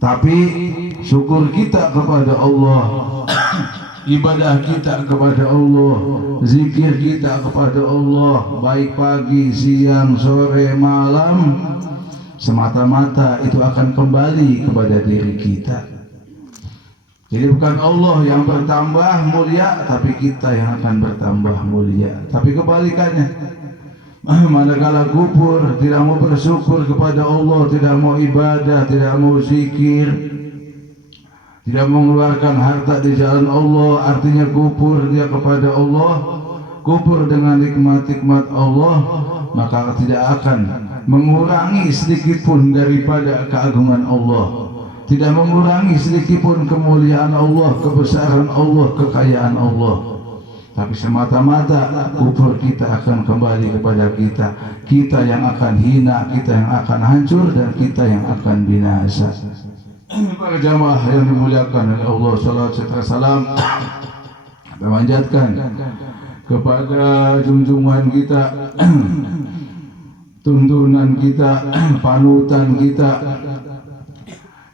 Tapi syukur kita kepada Allah, ibadah kita kepada Allah, zikir kita kepada Allah, baik pagi, siang, sore, malam, semata-mata itu akan kembali kepada diri kita. Jadi bukan Allah yang bertambah mulia, tapi kita yang akan bertambah mulia. Tapi kebalikannya, manakala kufur, tidak mau bersyukur kepada Allah, tidak mau ibadah, tidak mau zikir, tidak mengeluarkan harta di jalan Allah, artinya kufur dia kepada Allah, kufur dengan nikmat-nikmat Allah, maka tidak akan mengurangi sedikit pun daripada keagungan Allah, tidak mengurangi sedikit pun kemuliaan Allah, kebesaran Allah, kekayaan Allah. Tapi semata-mata kufur kita akan kembali kepada kita, kita yang akan hina, kita yang akan hancur, dan kita yang akan binasa. Para jamaah yang dimuliakan oleh Allah, salawat serta salam kita panjatkan kepada junjungan kita, tuntunan kita, panutan kita,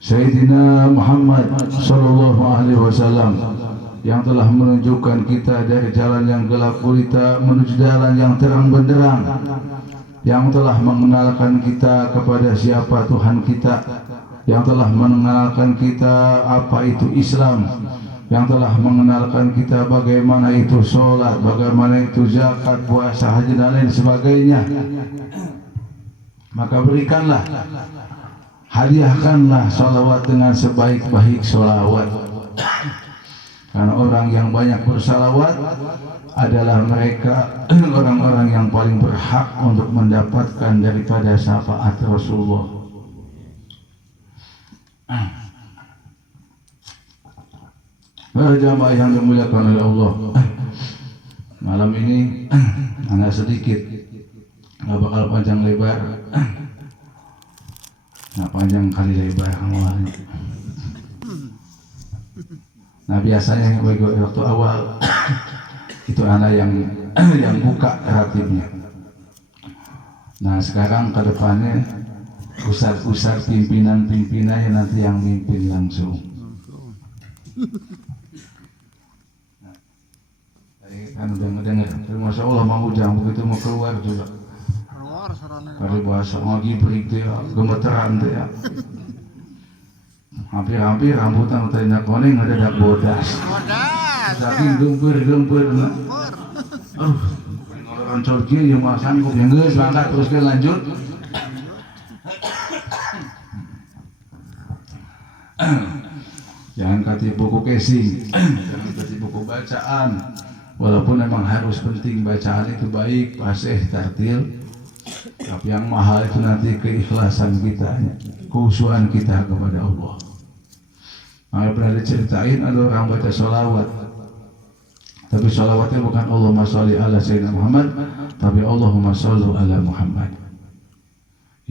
Sayyidina Muhammad sallallahu alaihi wasallam, yang telah menunjukkan kita dari jalan yang gelap gulita menuju jalan yang terang benderang, yang telah mengenalkan kita kepada siapa Tuhan kita, yang telah mengenalkan kita apa itu Islam, yang telah mengenalkan kita bagaimana itu sholat, bagaimana itu zakat, puasa, haji, dan lain sebagainya. Maka berikanlah, hadiahkanlah salawat dengan sebaik-baik salawat. Karena orang yang banyak bersalawat adalah mereka orang-orang yang paling berhak untuk mendapatkan daripada syafaat Rasulullah. Para jamaah yang dimuliakan oleh Allah, malam ini agak sedikit, nggak bakal panjang lebar, nggak panjang kali lebar awalnya. Nah biasanya waktu awal itu anak yang buka ratibnya. Nah sekarang ke depannya usar pimpinan-pimpinannya nanti yang mimpin langsung. Kan udah ngedenger, Masya Allah mau ujang begitu mau keluar juga. Pada bahasa lagi berita gemeteran tuh ya. Hampir rambutan tanya koning ada dak bodas. Saking gempur. Orang Turki yang masang kok yang geus langkah teruskan lanjut. Jangan kasih buku casing, jangan kasih buku bacaan. Walaupun memang harus penting bacaan itu baik, fasih, tartil. Tapi yang mahal itu nanti keikhlasan kita, kekhusyuan kita kepada Allah. Maka pernah diceritain ada orang baca sholawat, tapi sholawatnya bukan Allahumma sholli ala Sayyidina Muhammad, tapi Allahumma sholli ala Muhammad.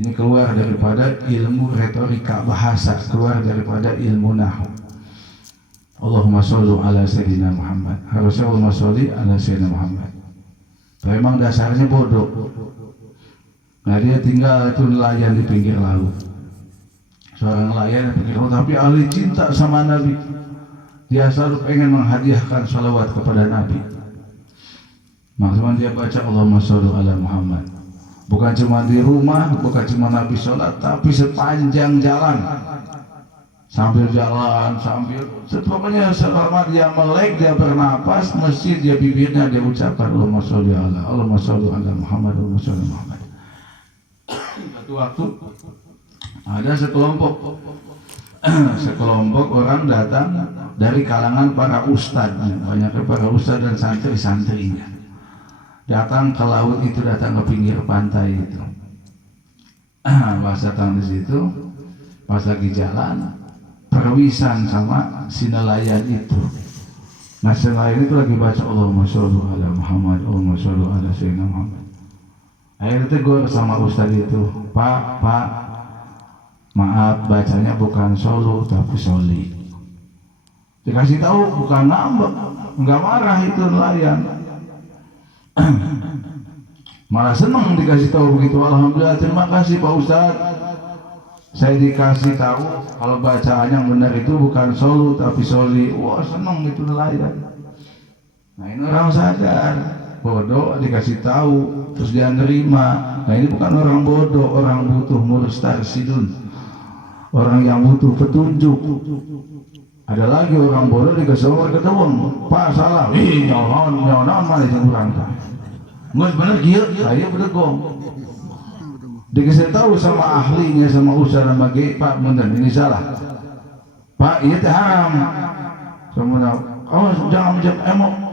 Ini keluar daripada ilmu retorika bahasa, keluar daripada ilmu nahwu. Allahumma sholli ala Sayyidina Muhammad, harusnya Allahumma sholli ala Sayyidina Muhammad. Tapi memang dasarnya bodoh. Nah dia tinggal itu nelayan di pinggir laut. Seorang nelayan di pinggir laut, tapi ahli cinta sama Nabi. Dia selalu pengen menghadiahkan sholawat kepada Nabi. Maksudnya dia baca Allahumma sholli ala Muhammad. Bukan cuma di rumah, bukan cuma Nabi sholat, tapi sepanjang jalan. Sambil jalan, pokoknya selama dia melek, dia bernapas, mesti dia bibirnya dia ucapkan Allahumma sholli ala Muhammad, Allahumma sholli ala Muhammad. Satu waktu ada sekelompok orang datang dari kalangan para ustadz, banyak para ustadz dan santri-santrinya. Datang ke laut itu, datang ke pinggir pantai itu. Pas datang di situ, pas lagi jalan, perwisan sama si nelayan itu. Nah si nelayan itu lagi baca Allahumma sholli ala Muhammad, Allahumma sholli ala Sayyidina Muhammad. Akhirnya tegur sama ustaz itu, Pak, maaf bacanya bukan solo tapi soli. Dikasih tahu bukan ngambek, nggak marah itu nelayan. Malah senang dikasih tahu begitu. Alhamdulillah, terima kasih Pak Ustaz. Saya dikasih tahu kalau bacaan yang benar itu bukan solu tapi soli. Wah seneng itu nelayan. Nah ini orang sadar, bodoh dikasih tahu terus dia nerima. Nah ini bukan orang bodoh, orang butuh mustarsidun, orang yang butuh petunjuk. Ada lagi orang bodoh dikasih orang kedewang, Pak salah, nyonon malah yang kurang tak. Nggak bener gila, saya berdegong. Dikasih tahu sama ahlinya, sama ustaz sama Pak bener ini salah. Pak iya teh haram. Sama oh jangan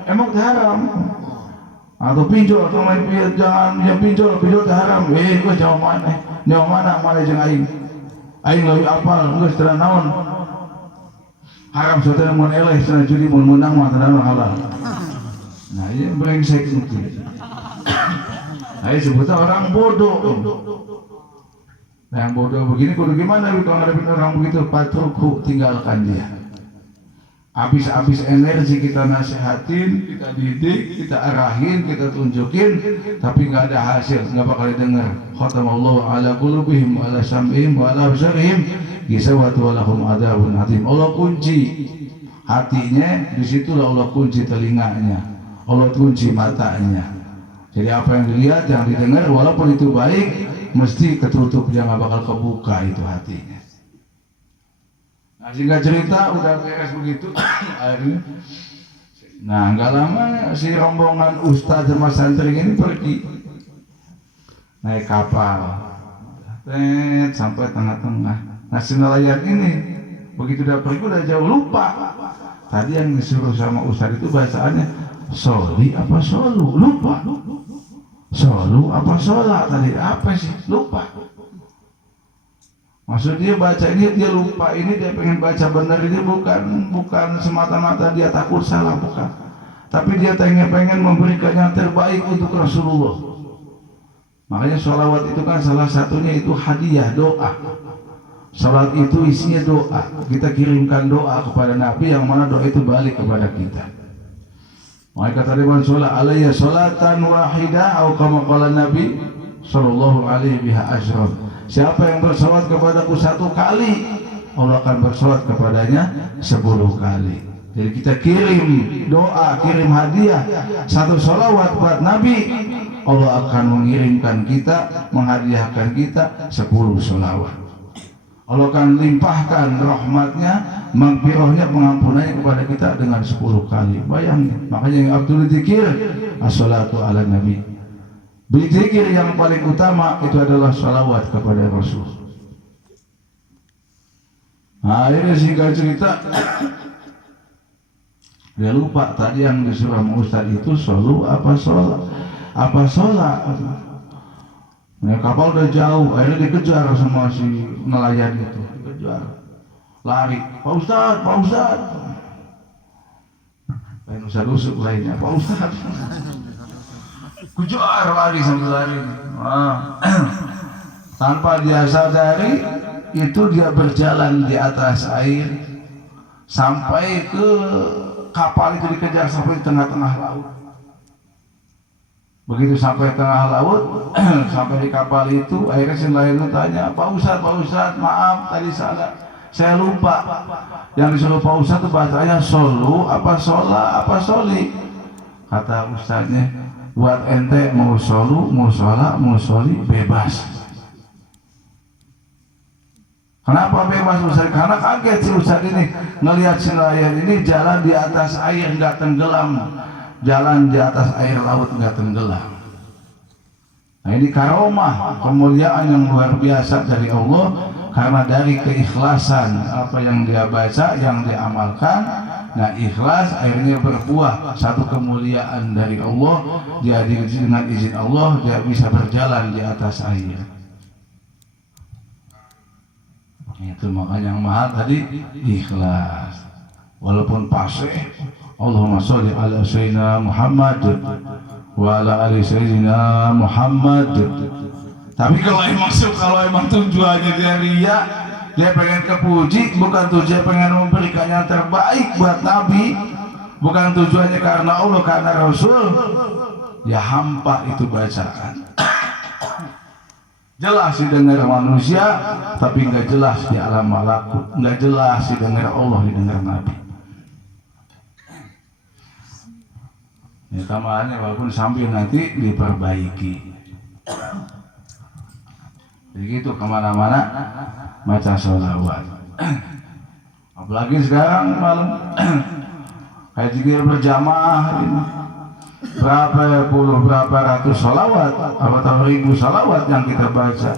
emok teh haram. Atau pinjol, kalau jangan pinjol teh haram. Gua jauh mana malah jeung aing. Aing leuwih apal, geus teu naon. Haram soalnya mau eleh, sana judi mau menang mah tanda halal. Nah ini brengsek itu. Ayo sebutnya orang bodoh. Nah yang bodoh begini kudu gimana kalau ngadepin orang begitu? Patruku, tinggalkan dia. Habis energi kita nasihatin, kita didik, kita arahin, kita tunjukin, tapi nggak ada hasil, nggak bakal dengar. Khatamallahu ala qulubihim wa ala sam'ihim wa ala absarihim gisawatu wa lahum adzabun adzim. Allah kunci hatinya, disitulah Allah kunci telinganya, Allah kunci matanya. Jadi apa yang dilihat, yang didengar, walaupun itu baik, mesti ketutup, dia nggak bakal kebuka itu hatinya. Nah singkat cerita udah beres begitu akhirnya. Nah nggak lama si rombongan ustadz sama santri ini pergi naik kapal, sampai tengah-tengah. Nah si nelayan ini begitu udah pergi udah jauh lupa. Tadi yang disuruh sama ustadz itu bacaannya soli apa solu, lupa. Solu apa sholat tadi apa sih, lupa. Maksud dia baca ini dia lupa, ini dia pengen baca benar, ini bukan semata-mata dia takut salah, bukan. Tapi dia pengen memberikan yang terbaik untuk Rasulullah. Makanya sholawat itu kan salah satunya itu hadiah, doa. Salat itu isinya doa. Kita kirimkan doa kepada Nabi yang mana doa itu balik kepada kita. Maka kata Ridwan sholat alaiya sholatan wahidah atau kama qala Nabi sallallahu alaihi biha asyram. Siapa yang bersolat kepadaku 1 kali, Allah akan bersolat kepadanya 10 kali. Jadi kita kirim doa, kirim hadiah 1 sholawat buat Nabi, Allah akan mengirimkan kita, menghadiahkan kita 10 sholawat. Allah akan limpahkan rahmatnya, maghfirahnya, pengampunannya kepada kita dengan 10 kali. Bayangin, makanya yang Abdul Dzikir as-salatu ala Nabi. Berzikir yang paling utama itu adalah salawat kepada Rasul. Nah, akhirnya singkat cerita dia lupa tadi yang disuruh sama Ustaz itu solu apa sholat. Nah, kapal udah jauh, akhirnya dikejar sama si nelayan itu, dikejar, lari, Pak Ustad, lain Ustad usuk lainnya, Pak Ustad, kejar lari sambil lari, tanpa dia sadari itu dia berjalan di atas air sampai ke kapal itu dikejar sampai di tengah-tengah laut. Begitu sampai tengah laut, sampai di kapal itu, akhirnya si nelayan itu tanya, Pak Ustadz, maaf tadi salah, saya lupa. Yang disuruh Pak Ustadz itu bacanya solu, apa sholat, apa soli. Kata Ustadznya, buat ente mau solu, mau sholat, mau soli, bebas. Kenapa bebas Ustadz? Karena kaget si Ustadz ini, ngelihat si nelayan ini jalan di atas air, nggak tenggelam. Jalan di atas air laut nggak tenggelam. Nah ini karomah, kemuliaan yang luar biasa dari Allah karena dari keikhlasan apa yang dia baca, yang dia amalkan. Nah ikhlas akhirnya berbuah satu kemuliaan dari Allah. Dia dengan izin Allah dia bisa berjalan di atas air. Itu makanya yang mahal tadi ikhlas. Walaupun pasih, Allahumma sholli ala sayyidina Muhammad wa ala ali sayyidina Muhammad. Tapi kalau emang tujuannya dia ria, dia pengen kepuji, bukan tujuannya pengen memberikan yang terbaik buat Nabi, bukan tujuannya karena Allah, karena Rasul, ya hampa itu bacaan. Jelas didengar manusia, tapi nggak jelas di alam malakut, nggak jelas didengar Allah, didengar Nabi. Ya tambahannya walaupun sambil nanti diperbaiki. Begitu kemana-mana baca sholawat. Apalagi sekarang malam kayak zikir berjamaah ini. Berapa puluh, berapa ratus salawat, atau ribu salawat yang kita baca.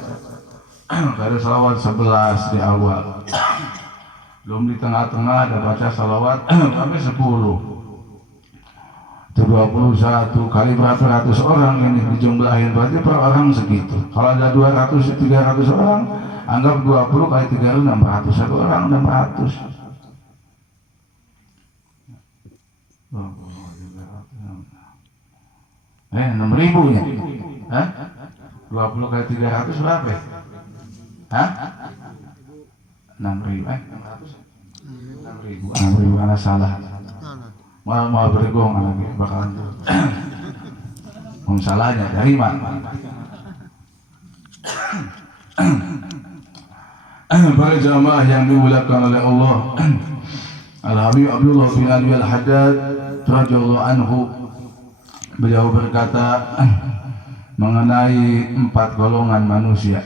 Dari salawat 11 di awal, belum di tengah-tengah ada baca salawat sampai 10. Itu 21 kali berapa ratus orang ini dijumlahin, berarti per orang segitu. Kalau ada 200, 300 orang, anggap 20 kali 300, 600. Satu orang 600. 6.000 ya? 20 kali 300 berapa ya? 6.000, 6.000 karena salah. Mau bergong lagi bakalan tuh. Salahnya dari mana? Para jamaah yang dimuliakan oleh Allah, Al-Habib Abdullah bin Ali Al-Haddad radhiyallahu anhu, beliau berkata mengenai 4 golongan manusia.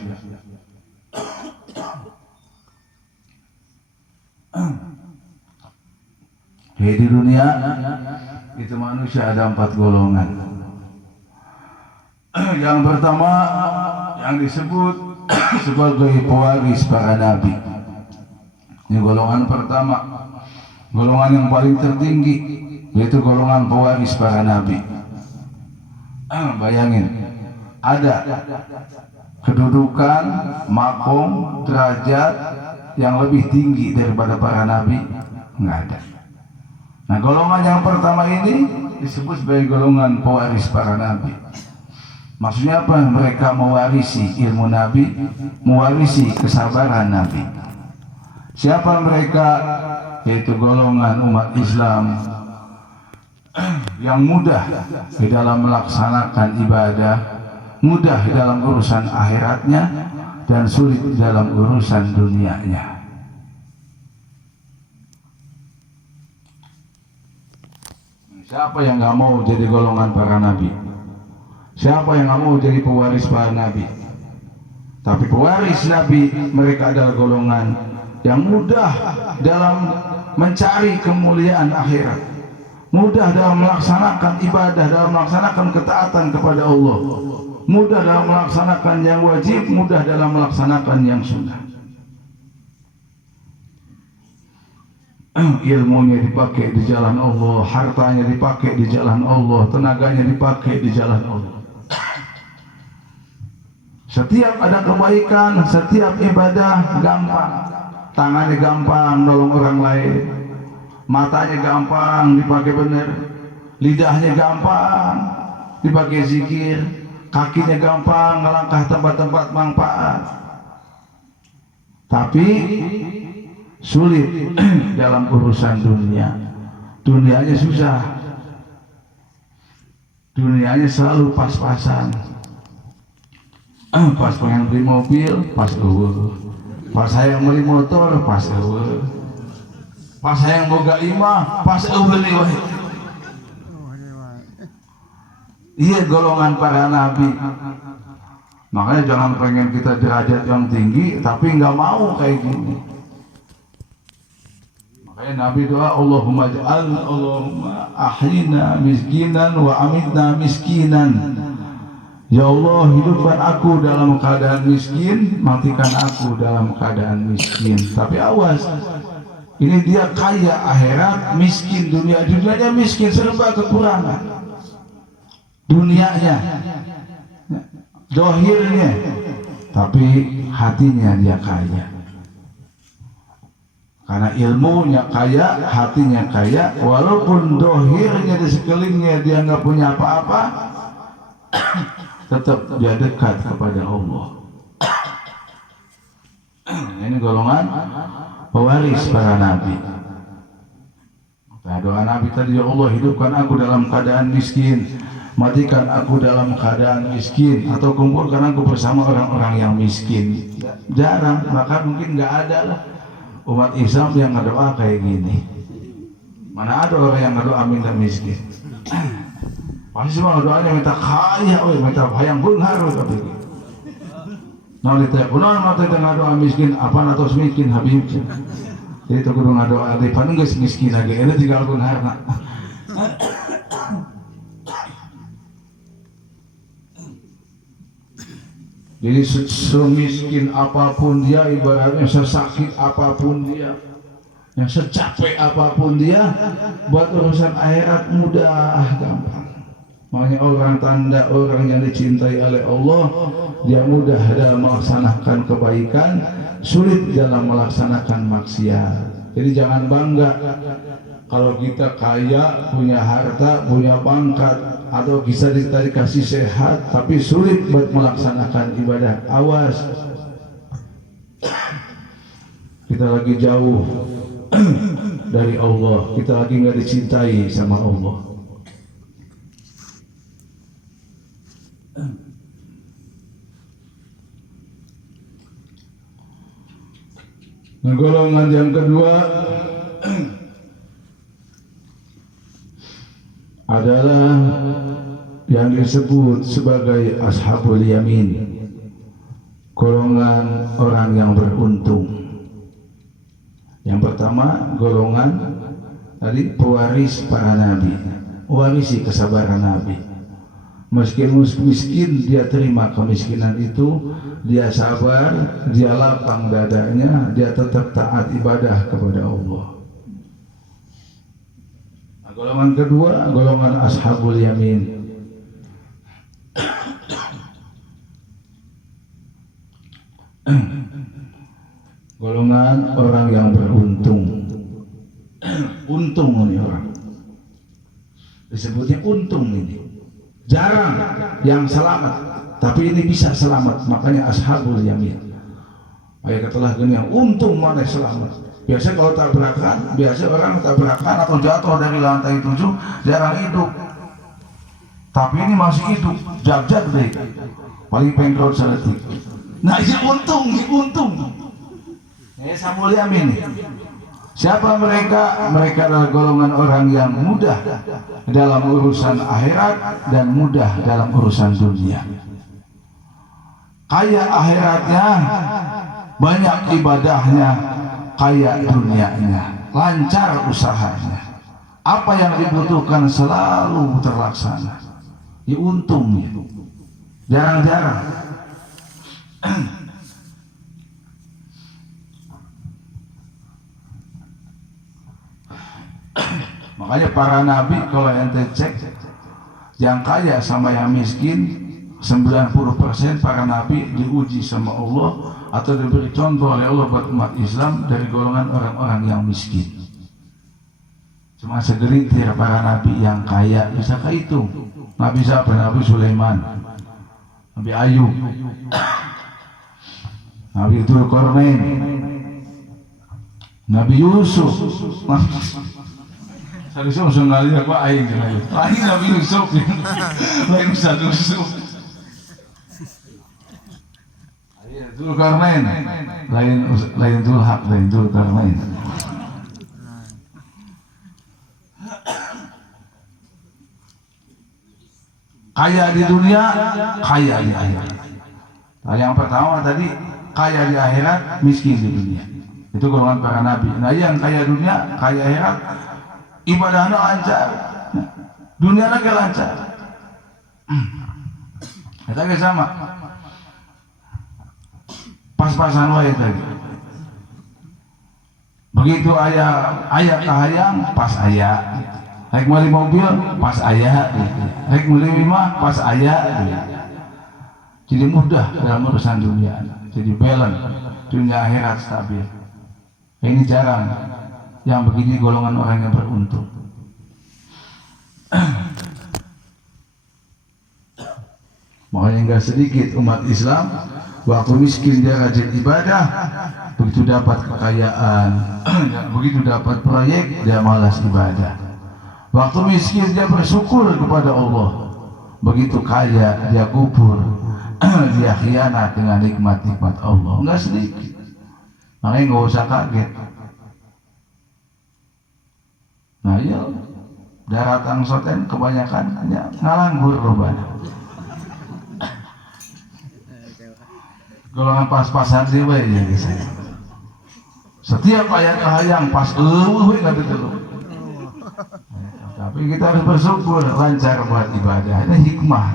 Di dunia itu manusia ada 4 golongan. Yang pertama yang disebut sebagai pewaris para nabi. Ini golongan pertama, golongan yang paling tertinggi, yaitu golongan pewaris para nabi. Bayangin, ada kedudukan, makom, derajat yang lebih tinggi daripada para nabi? Enggak ada. Nah, golongan yang pertama ini disebut sebagai golongan pewaris para nabi. Maksudnya apa? Mereka mewarisi ilmu nabi, mewarisi kesabaran nabi. Siapa mereka? Yaitu golongan umat Islam yang mudah di dalam melaksanakan ibadah, mudah di dalam urusan akhiratnya, dan sulit di dalam urusan dunianya. Siapa yang nggak mau jadi golongan para nabi? Siapa yang nggak mau jadi pewaris para nabi? Tapi pewaris nabi, mereka adalah golongan yang mudah dalam mencari kemuliaan akhirat, mudah dalam melaksanakan ibadah, dalam melaksanakan ketaatan kepada Allah, mudah dalam melaksanakan yang wajib, mudah dalam melaksanakan yang sunnah. Ilmunya dipakai di jalan Allah, hartanya dipakai di jalan Allah, tenaganya dipakai di jalan Allah. Setiap ada kebaikan, setiap ibadah gampang. Tangannya gampang nolong orang lain, matanya gampang dipakai benar, lidahnya gampang dipakai zikir, kakinya gampang ngelangkah tempat-tempat manfaat. Tapi sulit dalam urusan dunia. Dunianya susah, dunianya selalu pas-pasan. Pas pengen beli mobil, pas pas saya beli motor, pas pas saya boga imah, pas beli wae. Iya, golongan para nabi. Makanya jangan pengen kita derajat yang tinggi tapi nggak mau kayak gini. Nabi doa, Allahumma ja'al, Allahumma ahyina miskinan wa amitna miskinan. Ya Allah, hidupkan aku dalam keadaan miskin, matikan aku dalam keadaan miskin. Tapi awas, ini dia kaya akhirat, miskin dunia. Dunianya miskin, serba kekurangan. Dunianya, dohirnya, tapi hatinya dia kaya. Karena ilmunya kaya, hatinya kaya, walaupun dohirnya di sekelilingnya dia nggak punya apa-apa, tetap dia dekat kepada Allah. Ini golongan pewaris para nabi. Nah, doa Nabi tadi, ya Allah hidupkan aku dalam keadaan miskin, matikan aku dalam keadaan miskin, atau kumpulkan aku bersama orang-orang yang miskin. Jarang, maka mungkin nggak ada lah umat Islam yang berdoa kayak gini. Mana ada orang yang berdoa minta miskin? Pasti semua doanya minta kaya, minta hayang pun harus tapi. Nah, ditanya, kunaon mah teh doa miskin, apa atau miskin Habib? Jadi itu kudu ngadoa teh pan geus miskin lagi, ini tinggal pun harna. Jadi semiskin apapun dia, ibaratnya sesakit apapun dia, yang secapek apapun dia, buat urusan akhirat mudah, gampang. Makanya orang tanda orang yang dicintai oleh Allah, dia mudah dalam melaksanakan kebaikan, sulit dalam melaksanakan maksiat. Jadi jangan bangga kalau kita kaya, punya harta, punya pangkat, atau bisa dikasih sehat tapi sulit buat melaksanakan ibadah. Awas, kita lagi jauh dari Allah, kita lagi nggak dicintai sama Allah. Nah, golongan yang kedua adalah yang disebut sebagai ashabul yamin, golongan orang yang beruntung. Yang pertama, golongan tadi pewaris para nabi, mewarisi kesabaran nabi. Meski miskin, dia terima kemiskinan itu, dia sabar, dia lapang dadanya, dia tetap taat ibadah kepada Allah. Golongan kedua, golongan ashabul yamin. Golongan orang yang beruntung. Untung ini orang. Disebutnya untung ini. Jarang yang selamat, tapi ini bisa selamat. Makanya ashabul yamin. Ayat katalah gini, untung mana selamat. Biasa kalau tabrakan, biasa orang tabrakan atau jatuh dari lantai 7 jarang hidup. Tapi ini masih hidup, jag-jag deh. Paling pengkrot seletik. Nah, ini untung. Ashabul yamin. Siapa mereka? Mereka adalah golongan orang yang mudah dalam urusan akhirat dan mudah dalam urusan dunia. Kaya akhiratnya, banyak ibadahnya, kaya dunianya, lancar usahanya. Apa yang dibutuhkan selalu terlaksana. Ya untungnya. Jarang-jarang. Makanya para nabi kalau ente cek yang kaya sama yang miskin, 90% para nabi diuji sama Allah atau diberi contoh oleh Allah buat umat Islam dari golongan orang-orang yang miskin. Cuma segelintir para nabi yang kaya bisa kehitung. Nabi siapa? Nabi Sulaiman, Nabi Ayub, Nabi Dzulkarnain, Nabi Yusuf. Tadi saya langsung ngali aku aing gitu. Aing Nabi Yusuf, lain Ustaz Yusuf. Dzulkarnain, lain Dzulhaq, lain Dzulkarnain. Kaya di dunia, kaya di akhirat. Nah, yang pertama tadi kaya di akhirat, miskin di dunia. Itu golongan para nabi. Nah, yang kaya dunia, kaya akhirat, ibadahnya lancar, dunia lagi lancar. Kita lagi sama, pas-pasan wae tadi. Begitu ayah kahayang, pas ayah. Naik beli mobil, pas ayah. Naik beli rumah, pas ayah. Jadi mudah dalam urusan dunia. Jadi balance, dunia akhirat stabil. Ini jarang. Yang begini golongan orang yang beruntung. Makanya nggak sedikit umat Islam waktu miskin dia rajin ibadah, begitu dapat kekayaan, begitu dapat proyek dia malas ibadah. Waktu miskin dia bersyukur kepada Allah, begitu kaya dia kubur, dia khianat dengan nikmat-nikmat Allah, enggak sedikit. Makanya nggak usah kaget. Nah iya, daratan soten kebanyakan ya, ngalanggur robana. Golongan pas-pasan sih bae ya saya. Setiap ayat hayang pas nggak betul. Tapi kita harus bersyukur lancar buat ibadah. Ini hikmah.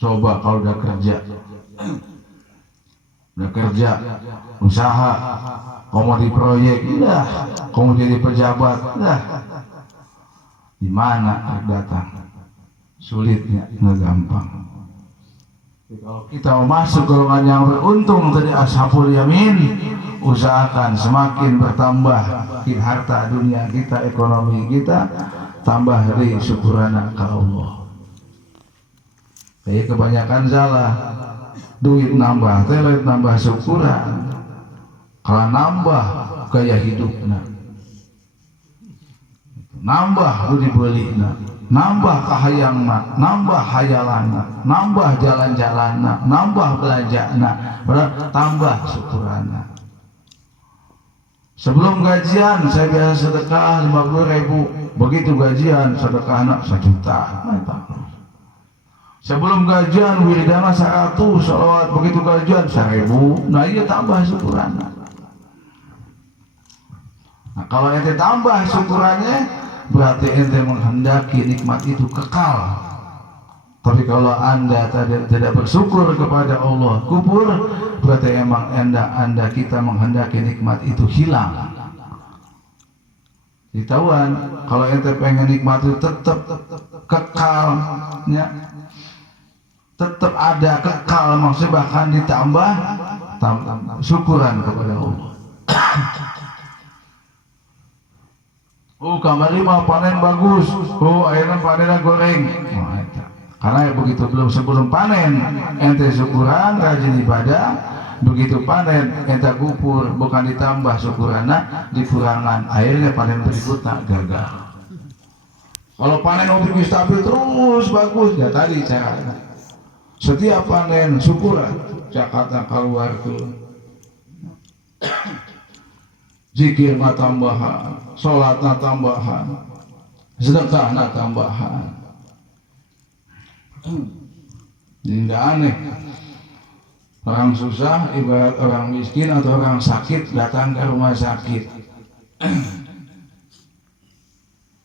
Coba kalau udah kerja, usaha, kamu di proyek, dah, kamu jadi pejabat, dah, di mana datang? Sulitnya, nggak gampang. Kalau kita mau masuk golongan yang beruntung dari ashabul yamin, usahakan semakin bertambah harta dunia kita, ekonomi kita, tambah dari syukuran ke Allah. Jadi kebanyakan salah, duit nambah, telet nambah syukuran, kalau nambah gaya hidupnya, nambah lu dibelinya, nambah kahayangna, nambah hayalana, nambah jalan-jalanna, nambah belanjana, tambah syukuranna. Sebelum gajian saya biasa sedekah 50.000, begitu gajian sedekah anak 1 juta. Sebelum gajian wiridana 100, salawat, begitu gajian 1.000. Nah iya tambah syukuranna. Nah kalau ente tambah syukurannya, berarti ente menghendaki nikmat itu kekal. Tapi kalau anda tidak bersyukur kepada Allah, kubur, berarti emang anda kita menghendaki nikmat itu hilang. Ditahuan, kalau ente pengen nikmat itu tetap kekalnya, tetap ada kekal, maksudnya bahkan ditambah syukuran kepada Allah. Oh kamari mah panen bagus, oh akhirnya panennya goreng. Nah, karena begitu sebelum panen ente syukuran, rajin ibadah, begitu panen ente kupur, bukan ditambah syukurannya, dikurangan, akhirnya panen berikutnya gagal. Kalau panen objek stabil terus bagus, ya tadi caranya. Setiap panen syukuran, Jakarta keluar tuh. Zikir mah tambahan, sholatna tambahan, sedekahna tambahan. Ini tidak aneh. Orang susah ibarat orang miskin atau orang sakit datang ke rumah sakit.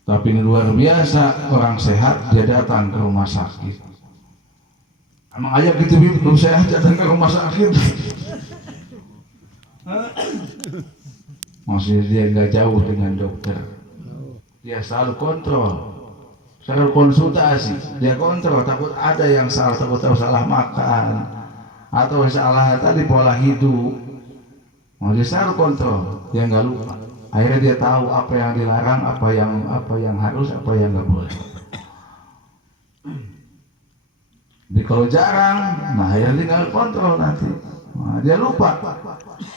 Tapi ini luar biasa, orang sehat dia datang ke rumah sakit. Emang aja gitu belum sehat datang ke rumah sakit. Maksudnya dia nggak jauh dengan dokter, dia selalu kontrol, selalu konsultasi, dia kontrol, takut ada yang salah, takut salah makan atau salah tadi pola hidup, maksudnya selalu kontrol, dia nggak lupa. Akhirnya dia tahu apa yang dilarang, apa yang harus, apa yang nggak boleh. Jadi kalau jarang, nah akhirnya tinggal kontrol nanti. Nah, dia lupa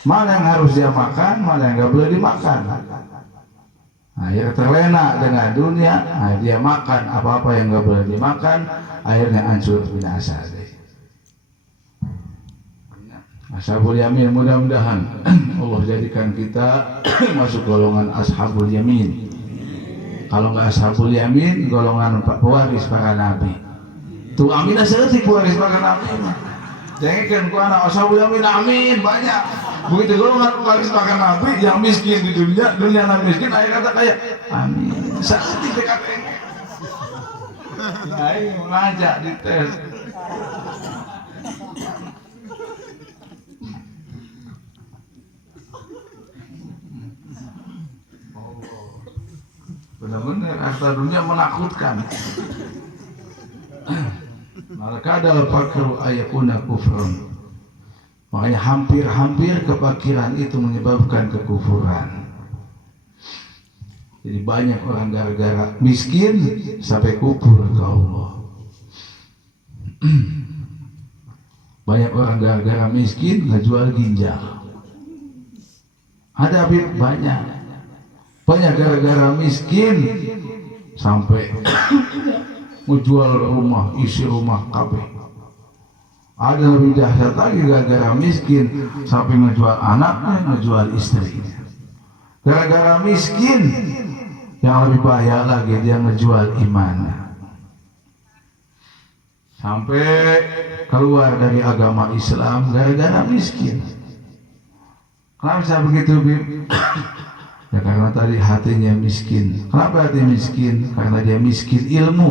mana yang harus dia makan, mana yang nggak boleh dimakan. Akhirnya terlena dengan dunia, nah, dia makan apa-apa yang nggak boleh dimakan, akhirnya hancur binasa. Ashabul yamin, mudah-mudahan Allah jadikan kita masuk golongan ashabul yamin. Kalau nggak ashabul yamin, golongan pewaris para nabi. Tuh amin asetik pewaris para nabi. Jangan ku anak ashabul yamin, amin banyak. Begitu golongan pewaris para nabi yang miskin di dunia yang miskin, akhir kata kaya, amin. Sakit dekat ini. Nah ini mengajak di tes. Benar-benar harta dunia menakutkan. Maka ada fakru ayakuna kufrun. Makanya hampir-hampir kefakiran itu menyebabkan kekufuran. Jadi banyak orang gara-gara miskin sampai kufur ke Allah. Banyak orang gara-gara miskin ngejual ginjal. Ada banyak. banyak gara-gara miskin sampai menjual rumah, isi rumah kabeh. Ada lebih dahsyat lagi gara-gara miskin sampai ngejual anaknya, ngejual istrinya. Gara-gara miskin yang lebih bahaya lagi dia ngejual imannya. Sampai keluar dari agama Islam gara-gara miskin. Kenapa saya begitu, Bib? Ya karena tadi hatinya miskin. Kenapa hati miskin? Karena dia miskin ilmu.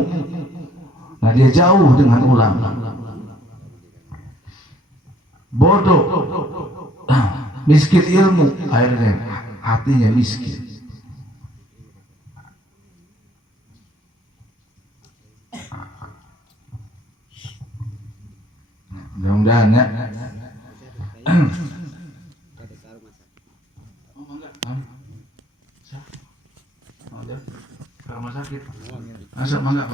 Nah dia jauh dengan ulama. Bodoh, miskin ilmu, akhirnya hatinya miskin. Mudah-mudahan ya. Rumah sakit. Masa mangga.